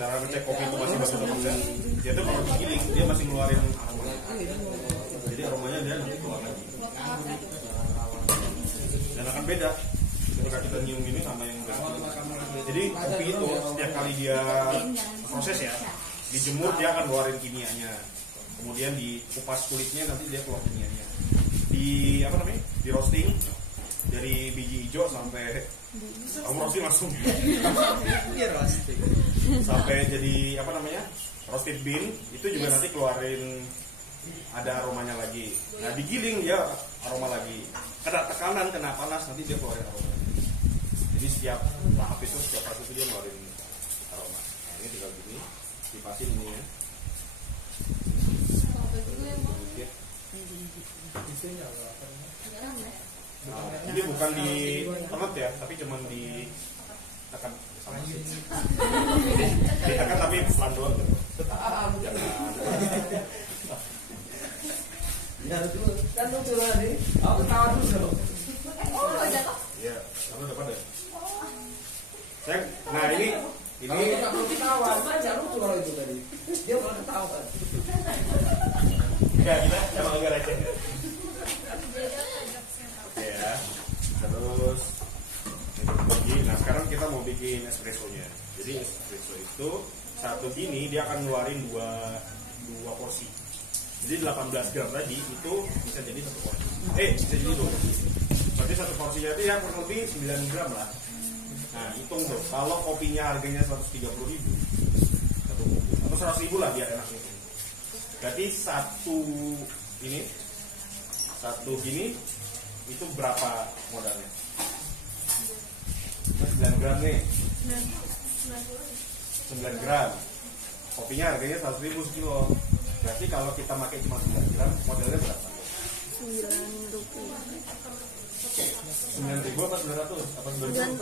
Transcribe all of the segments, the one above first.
cara ngecek kopi itu masih bagus atau enggak, dia tuh kalau digiling dia masih ngeluarin aroma. Jadi aromanya dia nanti keluar lagi. Dan akan beda ketika kita nyium ini sama yang udah. Jadi kopi itu setiap kali dia proses ya, dijemur dia akan keluarin kimianya. Kemudian dikupas kulitnya nanti dia keluar kimianya. Di apa namanya? Di roasting dari biji hijau sampai kamu roasting langsung. Iya roasting. Sampai jadi apa namanya? Roasted bean itu juga nanti keluarin ada aromanya lagi. Nah digiling dia aroma lagi. Kena tekanan, kena panas nanti dia keluarin aroma. Jadi setiap tahap itu, setiap fase itu dia keluarin aroma. Nah ini tinggal gini, kipasin ini ya. Jadi bukan di temet ya, tapi cuma di tekan sama sih. Ditekan tapi pelan doang gitu. Jangan. Ya itu kan lucu tadi. Aku tahu dulu. Oh, udah kok. Iya, kamu dapat deh. Nah ini Kalau perlu ketawa, aja lucu kalau itu tadi. Dia malah ketawa. enggak, kita emang agak receh. Oke ya. Terus lagi. Nah sekarang kita mau bikin espressonya. Jadi espresso itu satu gini dia akan ngeluarin dua porsi. Jadi 18 gram tadi itu bisa jadi satu porsi. Bisa jadi 2 porsi. Berarti satu porsinya itu ya kurang lebih 9 gram lah. Nah hitung tuh, kalau kopinya harganya 130.000 atau 100.000 lah biar enak itu. Berarti satu gini itu berapa modalnya? 9 gram nih. 9 gram. Kopinya harganya 100.000 sekilo. Berarti kalau kita pakai cuma 9 gram, modalnya berapa? 9 rupiah. 9.000 apa 900? Apa 900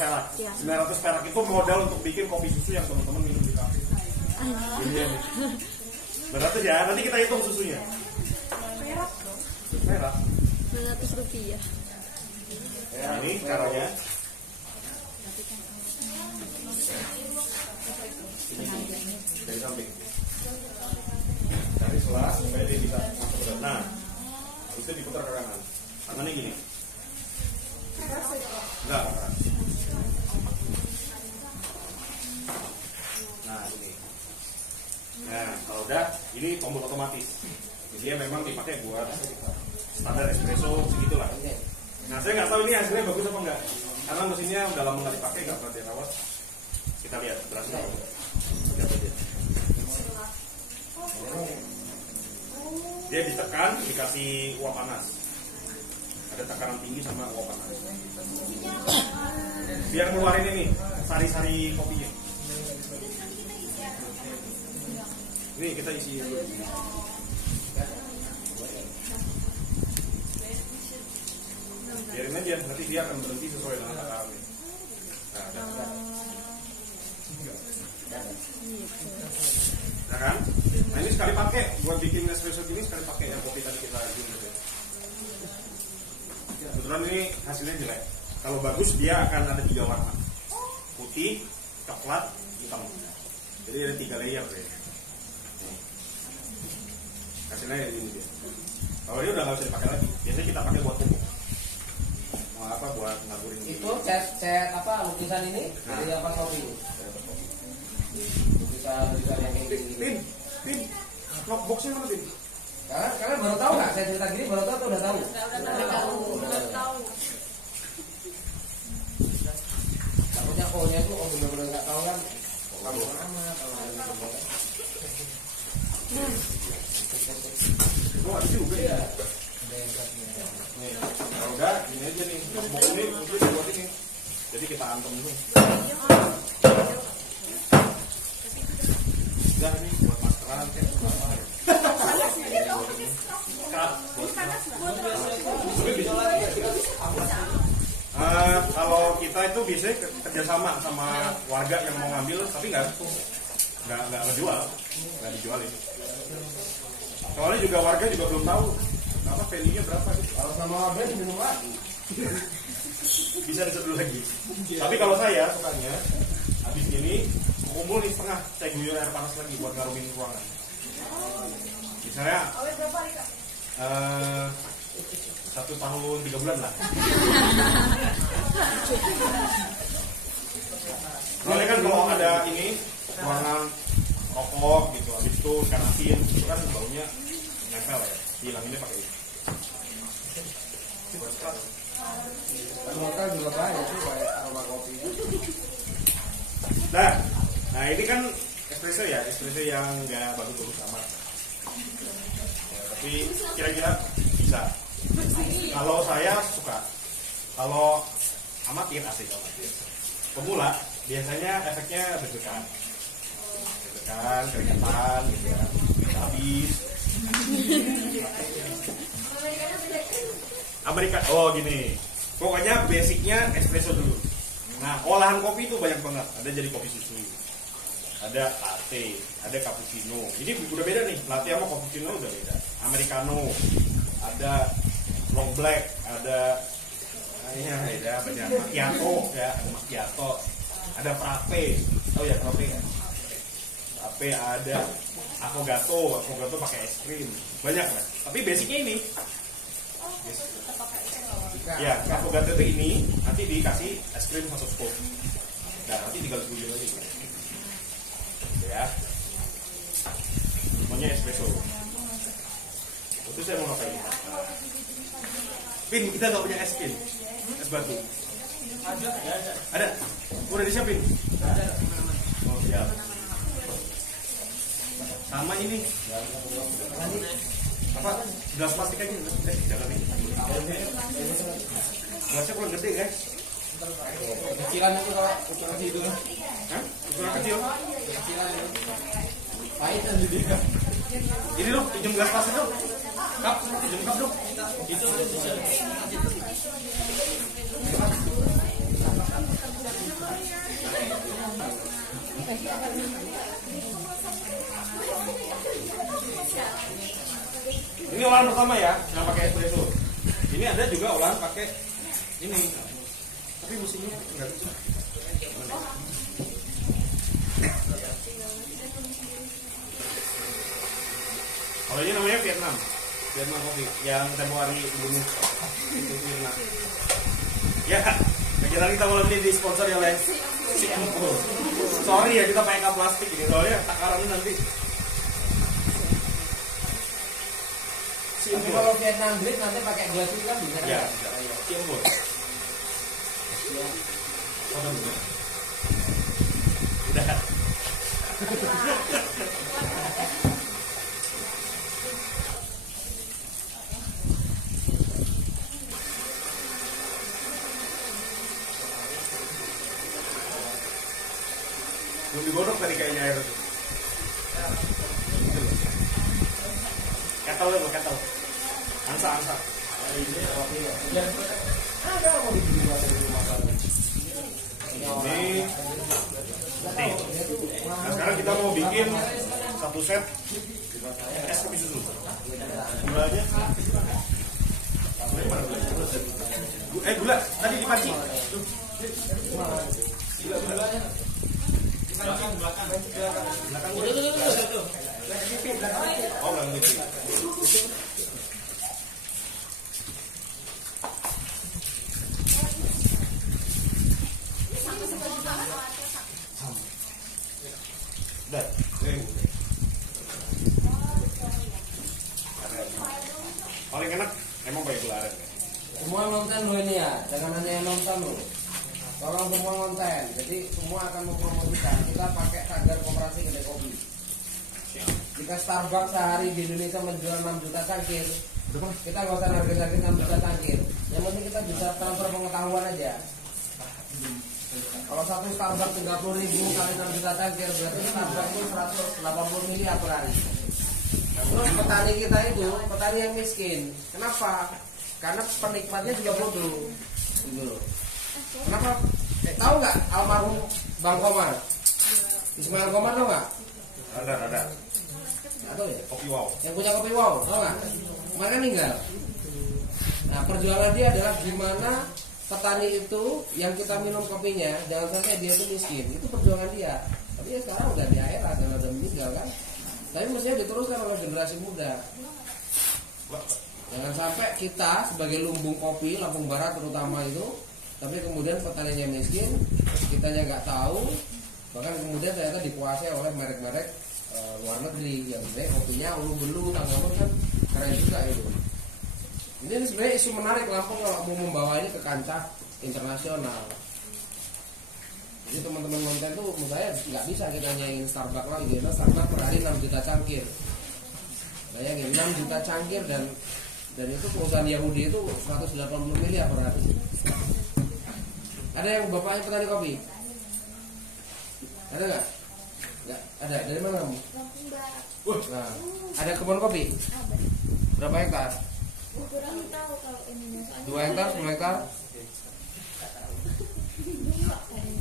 perak. Ya. 900 perak itu modal untuk bikin kopi susu yang teman-teman minum di kafe. Iya nih. 900 ya, nanti kita hitung susunya. Perak. 900 rupiah. Ya, ini caranya. Dari samping. Dari sebelah supaya dia bisa masuk ke dalam. Nah, itu diputar ke kanan. Tangannya gini. Enggak, keras. Nah, ini. Nah, kalau udah, ini tombol otomatis. Jadi dia memang dipakai buat standar espresso segitulah. Nah, saya nggak tahu ini hasilnya bagus apa enggak. Karena mesinnya udah lama nggak dipakai, nggak pernah dirawat. Kita lihat berasnya. Lihat aja. Dia ditekan, dikasih uap panas. Ada tekanan tinggi sama uap panas. Biar ngeluarin ini sari-sari kopinya. Ini kita isi dulu. Biarin aja, nanti dia akan berhenti sesuai dengan takarannya. Nah kan? Nah ini sekali pakai buat bikin espresso gini, sekali pakai yang kopi tadi kita bikin. Kebetulan ini hasilnya jelek. Kalau bagus dia akan ada 3 warna, putih, coklat, hitam. Jadi ada 3 layer deh. Hasilnya ya ini dia. Kalau dia udah nggak bisa dipakai lagi. Biasanya kita pakai buat pupuk. Mau apa buat ngaburin? Itu cat apa lukisan ini dari apa kopi? Lukisan yang ini. Tim, boxnya mana tim? Kalian baru tahu nggak? Saya cerita gini baru tahu atau udah tahu? Udah tahu. Takutnya ohnya tuh benar-benar nggak tahu kan? Kamu amat kalau Ada juga ya. Nih, kalau udah gini aja nih. Box ini untuk buat ini. Jadi kita antem dulu. Udah ini buat maskeran kayak apa ya? Kalau kita itu biasanya kerjasama sama warga yang mau ngambil, tapi nggak dijualin. Soalnya juga warga juga belum tahu apa value-nya berapa sih. kalau sama warga minum lagi. Bisa diseduh lagi. Tapi kalau saya sukanya Habis ini kumpul nih setengah, saya guyur air panas lagi buat ngarumin ruangan. Misalnya 1 tahun 3 bulan lah. Soalnya kan kalau ada ini ruangan rokok gitu, habis itu ikan asin itu kan baunya nempel ya. Hilanginnya pakai ini. Hotel juga banyak sih kayak aroma kopi. Nah ini kan espresso ya, espresso yang nggak bagus-bagus amat. Ya, tapi kira-kira bisa. Kalau saya suka, kalau amatir asik amatir. Pemula biasanya efeknya deg-degan, keringetan, gitu ya, habis. Amerika, oh gini. Pokoknya basicnya espresso dulu. Nah, olahan kopi itu banyak banget. Ada jadi kopi susu, ada latte, ada cappuccino. Ini udah beda nih. Latte sama cappuccino udah beda. Americano, ada long black, ada beda banyak. Macchiato ya, ada macchiato, ada frappe. Oh ya frappe ya. Frappe ada affogato pakai es krim. Banyak lah. Tapi basicnya ini. Ya, affogato itu ini nanti dikasih es krim satu scoop. Nah, nanti tinggal guyur aja gitu. Ya. Semuanya espresso. Itu saya mau ngapain? Pin, kita nggak punya es pin, es batu. Ada. Udah disiapin. Oh, siap. Sama ini. Apa? Gelas plastik aja. Jangan nih. Gelasnya kurang gede guys. Kecilan itu kalau ukuran kecil. Hah? Ukuran kecil. Pahit dan jadi. Ini dong, pinjam gelas plastik dong. Kap, pinjam kap dong. Itu. Ini olahan pertama ya, yang pakai espresso. Ini ada juga olahan pakai ini, tapi mesinnya nggak bisa. Kalau ini namanya Vietnam kopi yang tempoh hari bunuh itu Vietnam. Ya, kita malam ini disponsori oleh Singapura. Sorry ya kita pakai kap plastik ini, soalnya takarannya nanti. Tapi kalau Vietnam Drink nanti pakai gelas itu kan bisa kan? Ya, Singapura. Udah. Belum digodok tadi kayaknya air itu. Kettle dulu, kettle. Angsa. Ada mau dijual di rumah saya. Ini. Nah sekarang kita mau bikin satu set es kopi susu. Gulanya. Gula tadi dipancing. Gulanya. Belakang. Oh, belakang gitu. Udah. Paling enak emang pakai gula aren. Semua nonton lo ini ya, jangan hanya yang nonton lo. Tolong semua konten, jadi semua akan mempromosikan. Kita pakai tagar koperasi kedai kopi. Jika Starbucks sehari di Indonesia menjual 6 juta cangkir, kita nggak usah harga-harga 6 juta cangkir. Yang penting kita bisa transfer pengetahuan aja. Kalau satu Starbucks 30.000 kali 6 juta cangkir, berarti Starbucks itu 180 miliar per hari. Terus petani kita itu petani yang miskin. Kenapa? Karena penikmatnya juga bodoh. Gitu. Kenapa? Tahu nggak almarhum Bang Komar? Ismail Komar tahu nggak? Ada. Atau ya? Kopi wow. Yang punya kopi wow, tahu nggak? Kemarin meninggal. Nah perjuangan dia adalah gimana petani itu yang kita minum kopinya, jangan sampai dia itu miskin. Itu perjuangan dia. Tapi ya sekarang udah di akhirat karena udah meninggal kan. Tapi mestinya diteruskan oleh generasi muda. Jangan sampai kita sebagai lumbung kopi Lampung Barat terutama itu, tapi kemudian petaninya miskin, kitanya nggak tahu, bahkan kemudian ternyata dikuasai oleh merek-merek luar negeri yang sebenarnya kopinya ulu belu tanggapan kan keren juga itu. Ini sebenarnya isu menarik Lampung kalau mau membawa ini ke kancah internasional. Jadi teman-teman konten tuh menurut saya nggak bisa kita nyanyiin Starbucks lagi. Kita Starbucks per hari 6 juta cangkir. Bayangin 6 juta cangkir dan itu perusahaan Yahudi itu 180 miliar per hari. Ada yang bapaknya petani kopi? Ada nggak? Nggak ada. Dari mana kamu? Lampung Barat. Nah, ada kebun kopi? Ada. Berapa hektar? Kurang tahu kalau ini. 2 hektar, 10 hektar?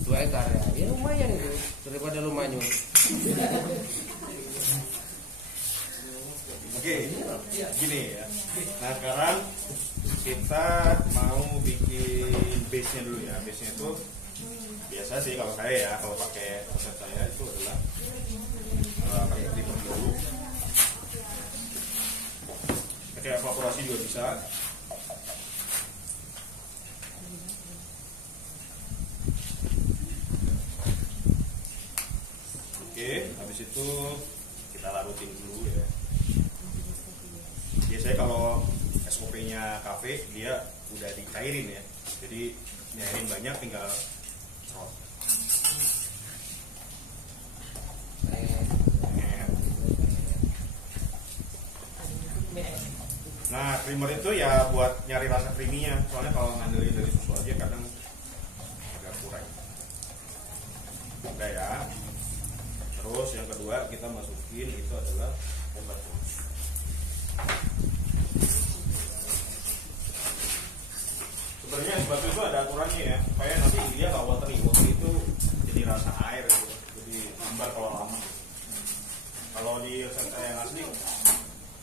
2 hektar ya. Ya lumayan itu daripada lumayan. Oke, gini ya. Nah sekarang kita mau bikin base-nya dulu ya. Base-nya itu biasa sih kalau saya ya, kalau pakai resep saya itu adalah pakai creamer dulu. Pakai evaporasi juga bisa. Oke, habis itu kita larutin dulu ya. Biasanya kalau SOP-nya kafe dia udah dicairin ya, jadi nyairin banyak tinggal serot. Nah creamer itu ya buat nyari rasa creamy-nya, soalnya kalau ngandelin dari susu aja kadang agak kurang. Udah ya. Terus yang kedua kita masukin itu adalah es batu. Sebenarnya es batu itu ada aturannya ya, supaya nanti dia kalau watery itu jadi rasa air gitu. Jadi hambar kalau lama. Kalau di resep saya yang asli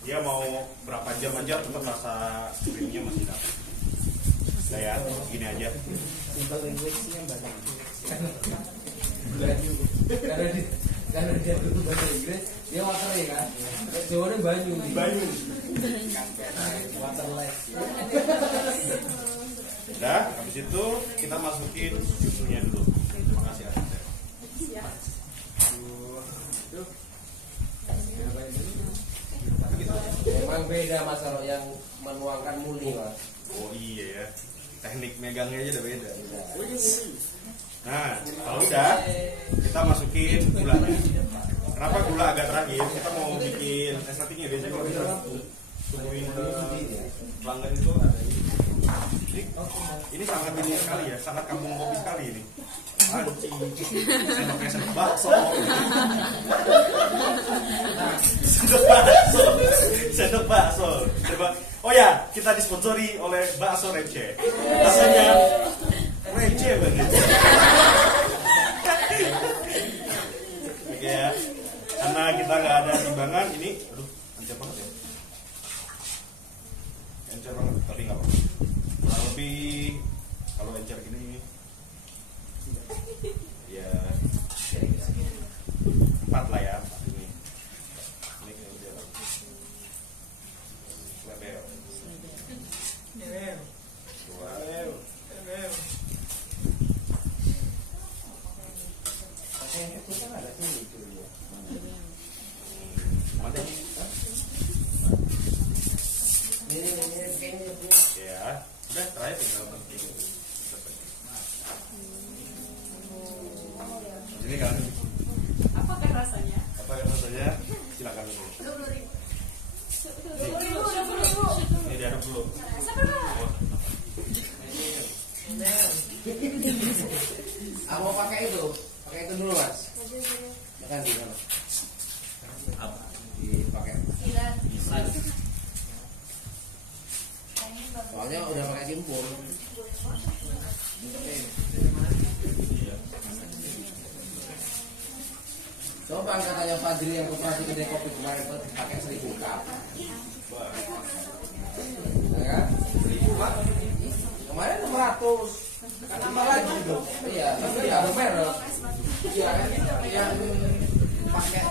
dia mau berapa jam aja tetap rasa creamnya masih dapat. Udah ya, gini aja. Karena dia dulu bahasa Inggris, dia watery kan. Jawabnya banyu. Waterless. Udah, habis itu kita masukin susunya dulu. Terima kasih Asisten. Memang beda masalah yang menuangkan muli mas. Oh iya ya, teknik megangnya aja udah beda. Nah, kalau udah kita masukin gulanya. Kenapa gula agak terakhir? Kita mau bikin es latte-nya biasanya kalau kita tungguin pelanggan itu ada ini. Jadi, ini sangat ini sekali ya, sangat kampung kopi sekali ini. Panci, sendoknya sendok bakso. Sendok bakso. Coba. Oh ya, kita disponsori oleh bakso receh. Rasanya receh banget. Oke ya. Karena kita nggak ada timbangan ini, aduh, encer banget ya. Encer banget, tapi nggak apa-apa. Kurang lebih kalau encer gini, ya 4 lah ya. Ini udah label. Ya, udah terakhir tinggal penting. Ini kan. Apakah rasanya? Apakah rasanya? Silakan dulu. 20.000. Ini diaduk dulu. Aku mau pakai itu dulu mas. Makan di sana. Apa? Dipakai. Soalnya udah pakai simpul. Coba katanya Fadri yang koperasi kedai kopi kemarin itu pakai 1000 cup. Ya kan? 1000 Pak. Kemarin 100. Tambah lagi tuh. Iya, tapi ya ada merek. Iya kan yang pakai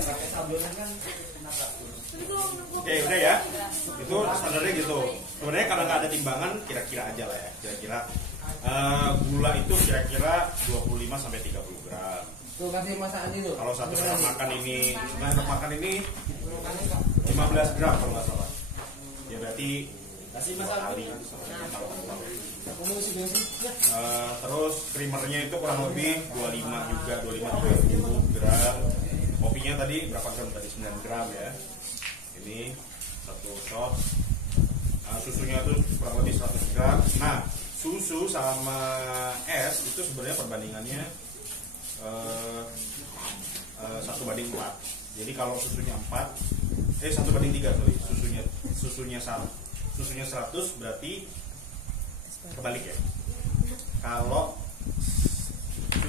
pakai sablonan kan kenapa? Oke, udah ya. Itu standarnya gitu. Sebenarnya kalau nggak ada timbangan, kira-kira aja lah ya. Kira-kira gula itu kira-kira 25 sampai 30 gram. Tuh kasih masakan itu. Kalau satu sendok makan ini, 15 gram kalau nggak salah. Ya berarti Kasih 2 masakan. kali. Ya. Terus creamernya itu kurang lebih 25 gram. Kopinya tadi berapa gram tadi? 9 gram ya. Ini satu shot. Susunya itu kurang lebih 100 gram. Nah, susu sama es itu sebenarnya perbandingannya 1:4. Jadi kalau susunya 1:3 sorry. Susunya 100 berarti kebalik ya. Kalau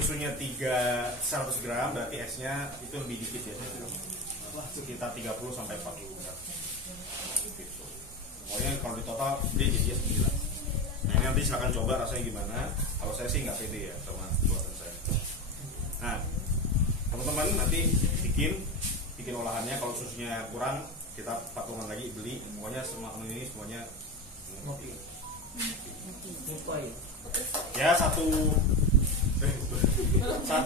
susunya 100 gram berarti esnya itu lebih dikit ya, sekitar 30 sampai 40 gram. Gitu. Pokoknya kalau di total dia jadi 9. Nah ini nanti silahkan coba rasanya gimana. Kalau saya sih nggak pede ya sama buatan saya. Nah teman-teman nanti bikin olahannya. Kalau susunya kurang kita patungan lagi beli. Pokoknya semua ini semuanya ngopi. Ya satu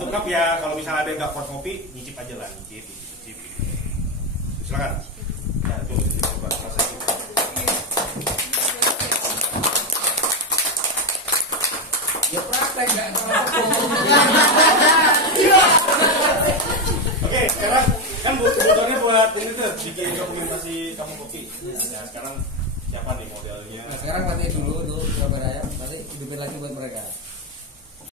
cup ya. Kalau misalnya ada yang nggak kuat kopi, nyicip aja lah, nyicip. Silakan. Ya tuh coba rasain. Ya praktek nggak Oke, sekarang kan kebutuhannya buat ini tuh bikin dokumentasi kamu kopi. Nah, sekarang siapa nih modelnya? Nah, sekarang mati dulu tuh Surabaya, nanti hidupin lagi buat mereka.